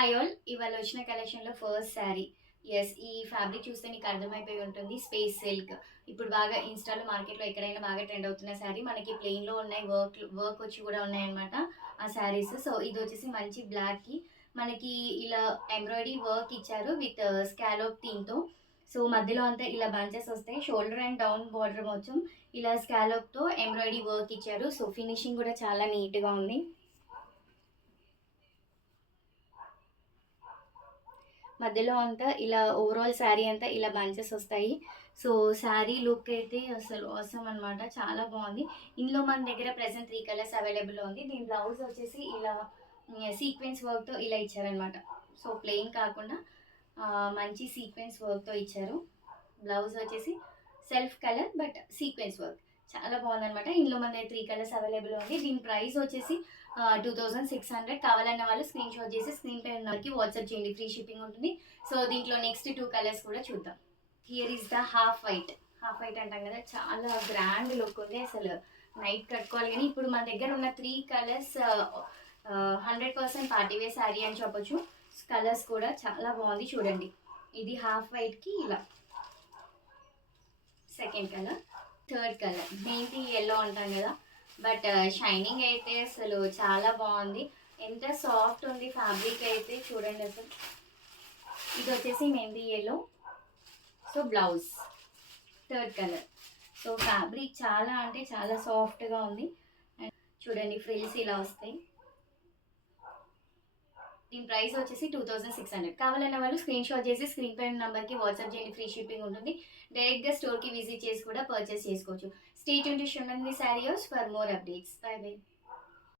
Hi all, ఇవాళ వచ్చిన కలెక్షన్లో ఫస్ట్ శారీ. ఎస్, ఈ ఫ్యాబ్రిక్ చూస్తే మీకు అర్థమైపోయి ఉంటుంది. స్పేస్ సిల్క్ ఇప్పుడు బాగా ఇన్స్టాలో మార్కెట్లో ఎక్కడైనా బాగా ట్రెండ్ అవుతున్న శారీ. మనకి ప్లెయిన్లో ఉన్నాయి, వర్క్ వచ్చి కూడా ఉన్నాయన్నమాట ఆ శారీస్. సో ఇది వచ్చేసి మంచి బ్లాక్కి మనకి ఇలా ఎంబ్రాయిడరీ వర్క్ ఇచ్చారు విత్ స్కాలోప్ థీమ్తో. సో మధ్యలో అంతా ఇలా బంచెస్ వస్తాయి. షోల్డర్ అండ్ డౌన్ బార్డర్ మొత్తం ఇలా స్కాలోప్తో ఎంబ్రాయిడరీ వర్క్ ఇచ్చారు. సో ఫినిషింగ్ కూడా చాలా నీట్గా ఉంది. మధ్యలో అంతా ఇలా ఓవరాల్ శారీ అంతా ఇలా బంచెస్ వస్తాయి. సో శారీ లుక్ అయితే అసలు అవసరం అనమాట, చాలా బాగుంది. ఇందులో మన దగ్గర ప్రెసెంట్ 3 కలర్స్ అవైలబుల్లో ఉంది. దీని బ్లౌజ్ వచ్చేసి ఇలా సీక్వెన్స్ వర్క్తో ఇలా ఇచ్చారనమాట. సో ప్లెయిన్ కాకుండా మంచి సీక్వెన్స్ వర్క్తో ఇచ్చారు. బ్లౌజ్ వచ్చేసి self colour but sequence work చాలా బాగుందనమాట. ఇందులో మన దగ్గర 3 కలర్స్ అవైలబుల్ ఉంది. దీని ప్రైస్ వచ్చేసి 2600. కావాలన్న వాళ్ళు స్క్రీన్ షాట్ చేసి స్క్రీన్ పై ఉన్నకి వాట్సాప్ చేయండి, ఫ్రీ షిప్పింగ్ ఉంటుంది. సో దీంట్లో నెక్స్ట్ 2 కలర్స్ కూడా చూద్దాం. Here is the half white. Half white అంటాం కదా, చాలా గ్రాండ్ లుక్ ఉంది. అసలు నైట్ కట్టుకోవాలి. కానీ ఇప్పుడు మన దగ్గర ఉన్న 3 కలర్స్ 100% పార్టీవేర్ శారీ అని చెప్పొచ్చు. కలర్స్ కూడా చాలా బాగుంది చూడండి. ఇది హాఫ్ వైట్కి ఇలా second colour, third colour mainly yellow అంటాం కదా, బట్ షైనింగ్ అయితే అసలు చాలా బాగుంది. ఎంత సాఫ్ట్ ఉంది ఫ్యాబ్రిక్ అయితే చూడండి అసలు. ఇది వచ్చేసి mehndi yellow. So blouse third colour. So fabric చాలా అంటే చాలా సాఫ్ట్గా ఉంది. అండ్ చూడండి ఫ్రిల్స్ ఇలా వస్తాయి. దీని ప్రైస్ వచ్చేసి 2600. కావాలన్న వాళ్ళు స్క్రీన్ షాట్ చేసి స్క్రీన్ పైన నెంబర్కి వాట్సాప్ చేయండి, ఫ్రీ షిప్పింగ్ ఉంటుంది. డైరెక్ట్గా స్టోర్కి విజిట్ చేసి కూడా పర్చేస్ చేసుకోవచ్చు. Stay tuned to Shunanvi saree house for more updates. Bye by.